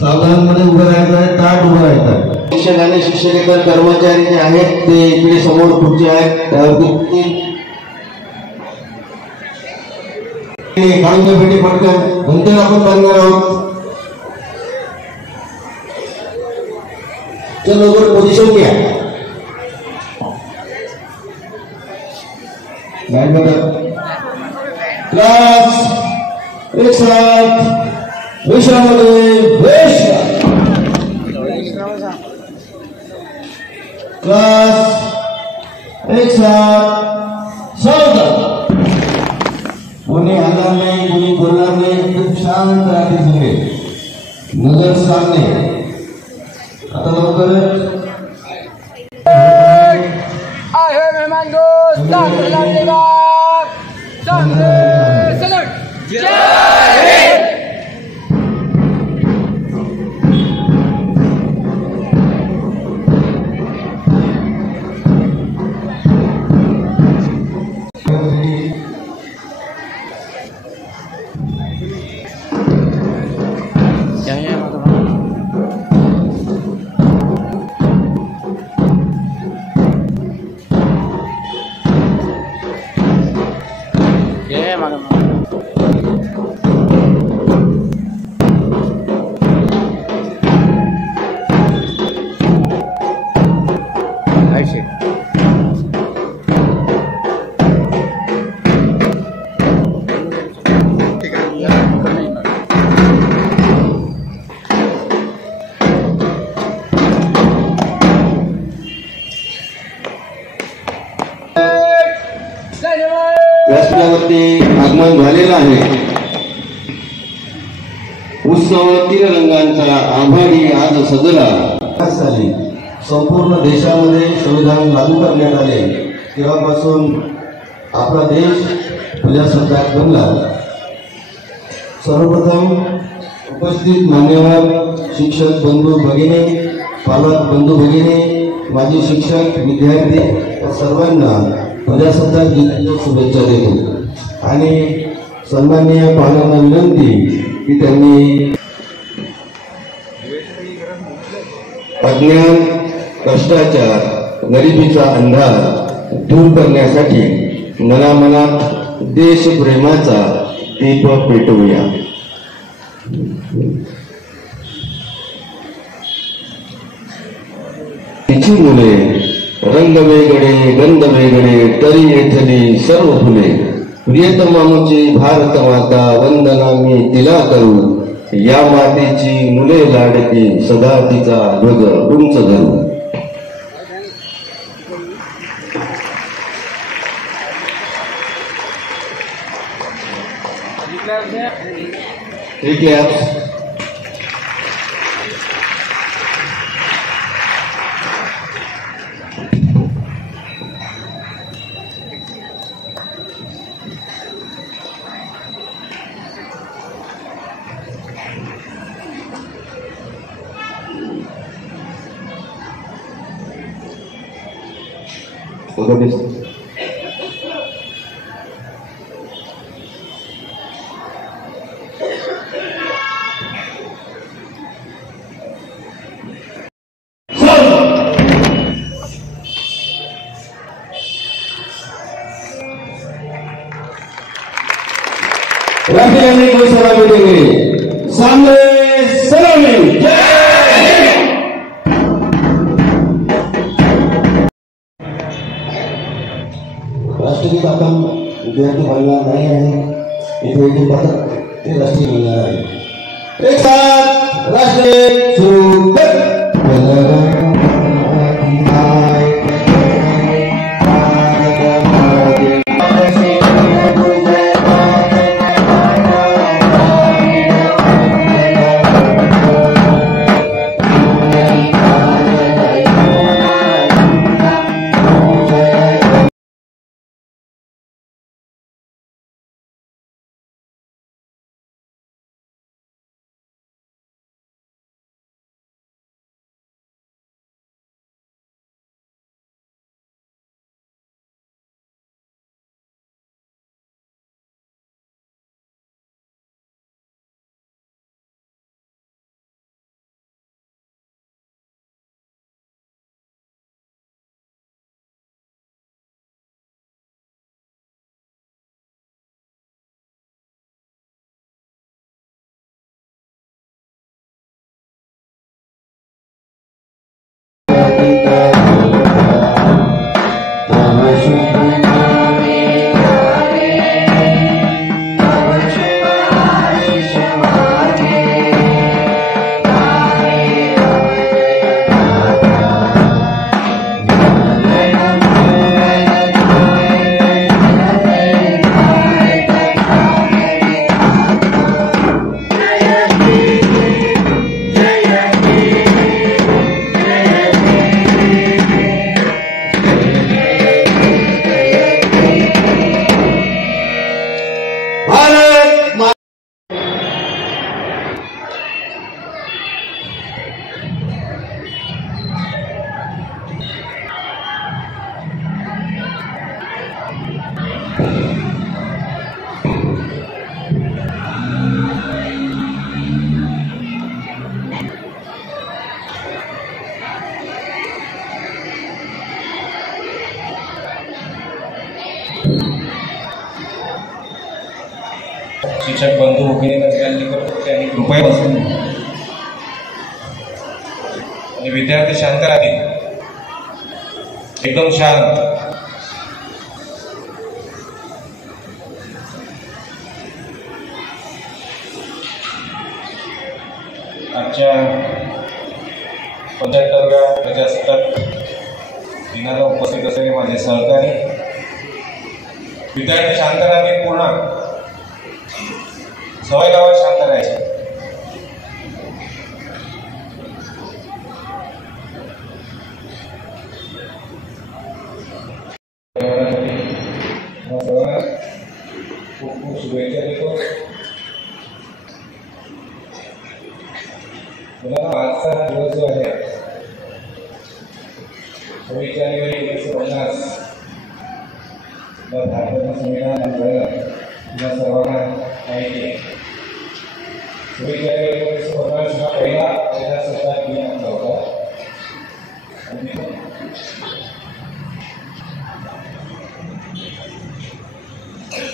सावधानपणे उभं राहायचं आहे, ताट उभं राहायचं आहे। शिक्षक आणि शिक्षकेतर कर्मचारी जे आहेत ते इकडे समोर खुर्ची आहेत त्यावरती काढून पेटी पटकन नंतर आपण बांधणार आहोत। चल लवकर पोझिशन घ्या। नाही बघा क्लास एक साथ विश्रामध्ये वेश क्लास एक साथ सावधान। कोणी हलणार नाही, कोणी बोलणार नाही, खूप शांत राहते सगळे, नजर सामने। आता लवकर आहे मेहमान दोस्त चांगले लागेगा चांगले सलट जय हिंद। व्यासपीठावरती आगमन झालेलं आहे। उत्सव तीन रंगांचा आभाळी आज सजला। साली संपूर्ण देशामध्ये संविधान लागू करण्यात आले तेव्हापासून आपला देश प्रजासत्ताक बनला। सर्वप्रथम उपस्थित मान्यवर शिक्षक बंधू भगिनी, पालक बंधू भगिनी, माजी शिक्षक, विद्यार्थी या सर्वांना प्रजासत्ताक दिनाच्या शुभेच्छा देतो आणि सन्माननीय पालकांना विनंती की त्यांनी अज्ञान, भ्रष्टाचार, गरिबीचा अंधार दूर करण्यासाठी मनामनात देशप्रेमाचा दीप पेटवूया। तिची मुले रंग वेगळे गंध वेगळे तरी येथली सर्व फुले। प्रियतमाची भारत माता वंदना मी तिला करू। या मातेची मुले लाडकी सदा तिचा ध्वज उंच धरू। ठीक आहे राष्ट्रीय को सलामी देंगे। सामने सलामी जय हिंद। राष्ट्रगीत आपण विद्यार्थी म्हणणार नाही आहे, इथे पदक ते राष्ट्रीय म्हणणार आहे। एक साथ राष्ट्रीय सुरू कर। शिक्षक बंधू भगिनी विनंती करतो त्यांनी कृपया बसून आणि विद्यार्थी शांत राहतील, एकदम शांत. आजच्या 75व्या प्रजासत्ताक दिनाला उपस्थित असलेले माझे सहकारी विद्यार्थी शांत राहतील. पूर्ण सवय लावा शांत राहायची. खूप खूप शुभेच्छा देतो. मला आजचा हा दिवस जो आहे 26 जानेवारी 1950 भारताचं संविधान झालं या सर्वांना माहिती आहे. 26 जानेवारी 1950 हा पहिला प्रजासत्ताक दिन आपला होता.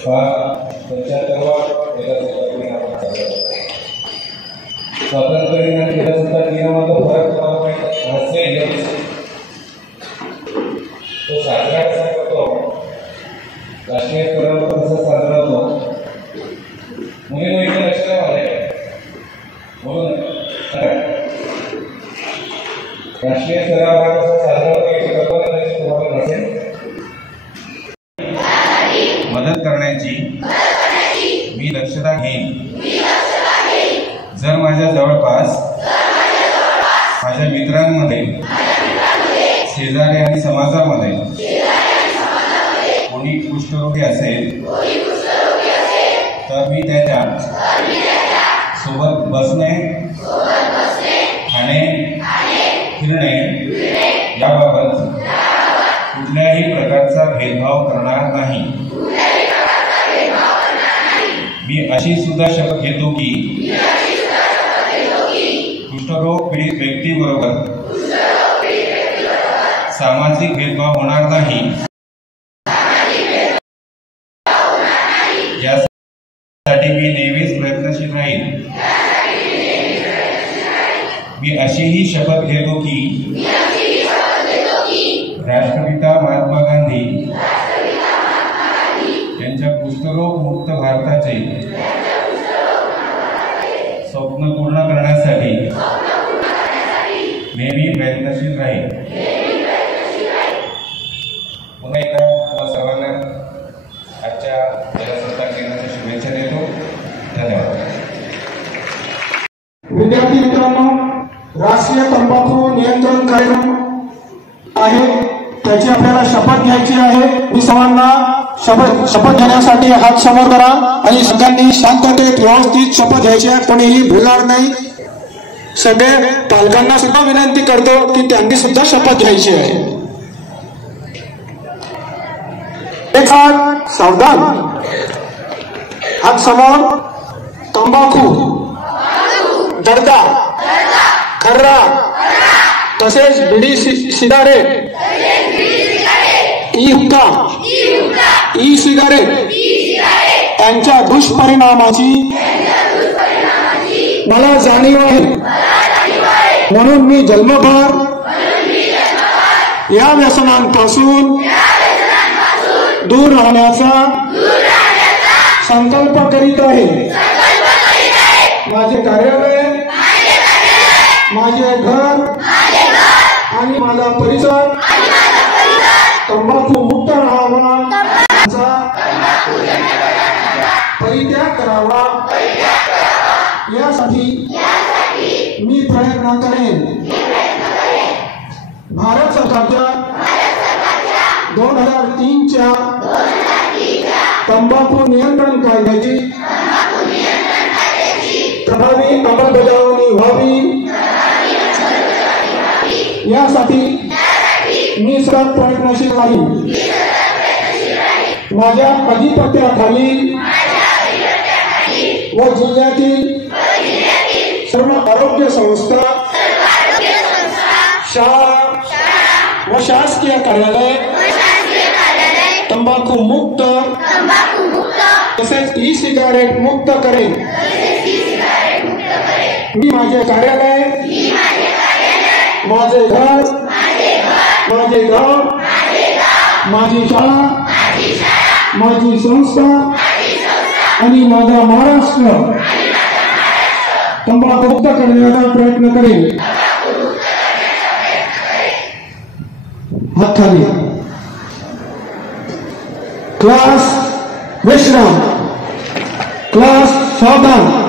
हा 75वा प्रजासत्ताक दिन आपण साजरा करतो. स्वातंत्र्य दिन आणि प्रजासत्ताक दिनामध्ये फरक तुम्हाला असेल. तो साजरा कसा करतो, राष्ट्रीय स्तरावर कसा साजरा होतो, मुलींना इथे लक्ष नाही मारायचं म्हणून राष्ट्रीय स्तरावर कसा साजरा होतो याची कल्पना त्याची तुम्हाला नसेल. मदत करण्याची मी दक्षता घेईन. जर माझ्या जवळपास माझ्या मित्रांमध्ये शेजारी आणि समाजामध्ये कोणी कुष्ठरोगी असेल तर मी त्याच्या सोबत बसणे, खाणे, फिरणे याबाबत कुठल्याही प्रकारचा भेदभाव करणार नाही. मी अशी सुद्धा शपथ घेतो की कुष्ठरोग पीडित व्यक्तीबरोबर सामाजिक भेदभाव होणार नाही. यासाठी मी नेहमीच प्रयत्नशील राहील. मी अशीही शपथ घेतो की राष्ट्रपिता महात्मा गांधी यांच्या कुष्ठरोग मुक्त भारताचे स्वप्न पूर्ण करण्यासाठी नेहमी प्रयत्नशील राहील. पुन्हा एकदा तुम्हा सर्वांना आजच्या प्रजासत्ताक दिनाच्या शुभेच्छा देतो. धन्यवाद. विद्यार्थी मित्रांनो, राष्ट्रीय तंबाखू नियंत्रण कार्यक्रम आहे त्याची आपल्याला शपथ घ्यायची आहे. मी सर्वांना शपथ घेण्यासाठी हात समोर करा आणि सगळ्यांनी शांततेत व्यवस्थित शपथ घ्यायची आहे. कोणीही भुलणार नाही. सगळे पालकांना सुद्धा विनंती करतो की त्यांनी सुद्धा शपथ घ्यायची आहे. एक हात सावधान, हात समोर. तंबाखू, जर्दा, खर्रा तसेच बिडी सिगारेट, ई हुक्का, ई सिगारेट यांच्या दुष्परिणामाची मला जाणीव आहे. म्हणून मी जन्मभर या व्यसनांपासून दूर राहण्याचा संकल्प करीत आहे. माझे कार्यालय, माझे घर आणि माझा परिसर तंबाखू मुक्त राहावा, परित्याग करावा यासाठी मी प्रयत्न करेन. भारत सरकारच्या 2003च्या तंबाखू नियंत्रण कायद्याची प्रभावी अंमलबजावणी व्हावी यासाठी मी सतत प्रयत्नशील राहील. माझ्या अधिपत्याखाली व जिल्ह्यातील सर्व आरोग्य संस्था, शाळा व शासकीय कार्यालय तंबाखू मुक्त तसेच ई सिगारेट मुक्त करेन. मी माझे कार्यालय, माझे घर, माझे गाव, माझी शाळा, माझी संस्था आणि माझा महाराष्ट्र तंबाखूमुक्त करण्याचा प्रयत्न करेन. हात खाली. क्लास विश्राम. क्लास सावधान.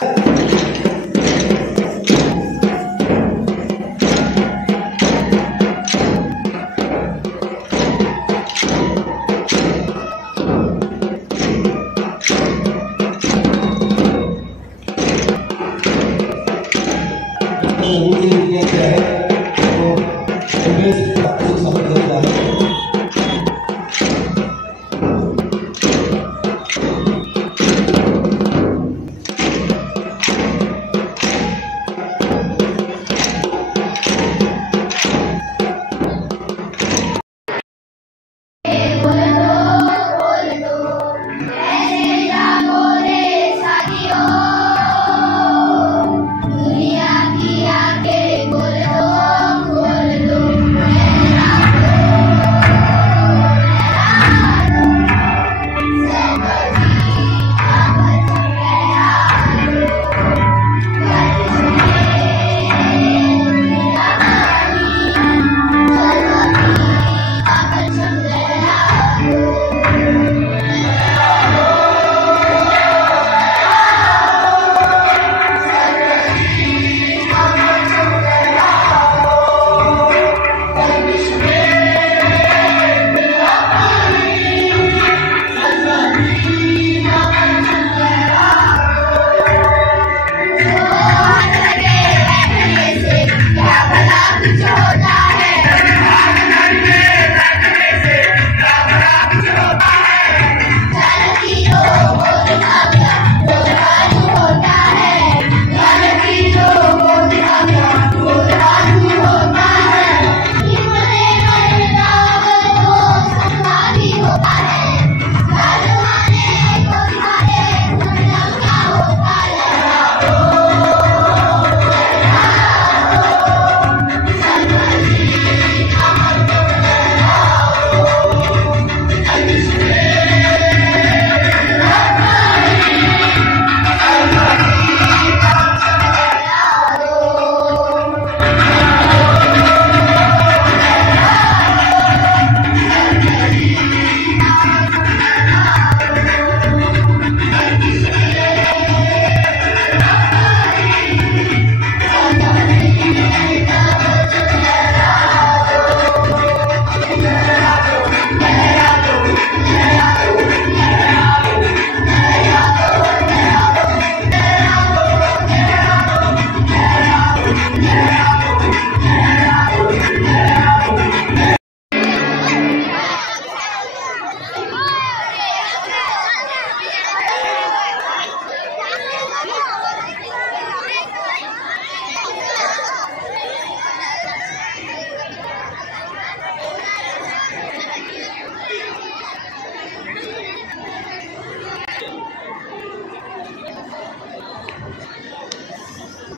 Jai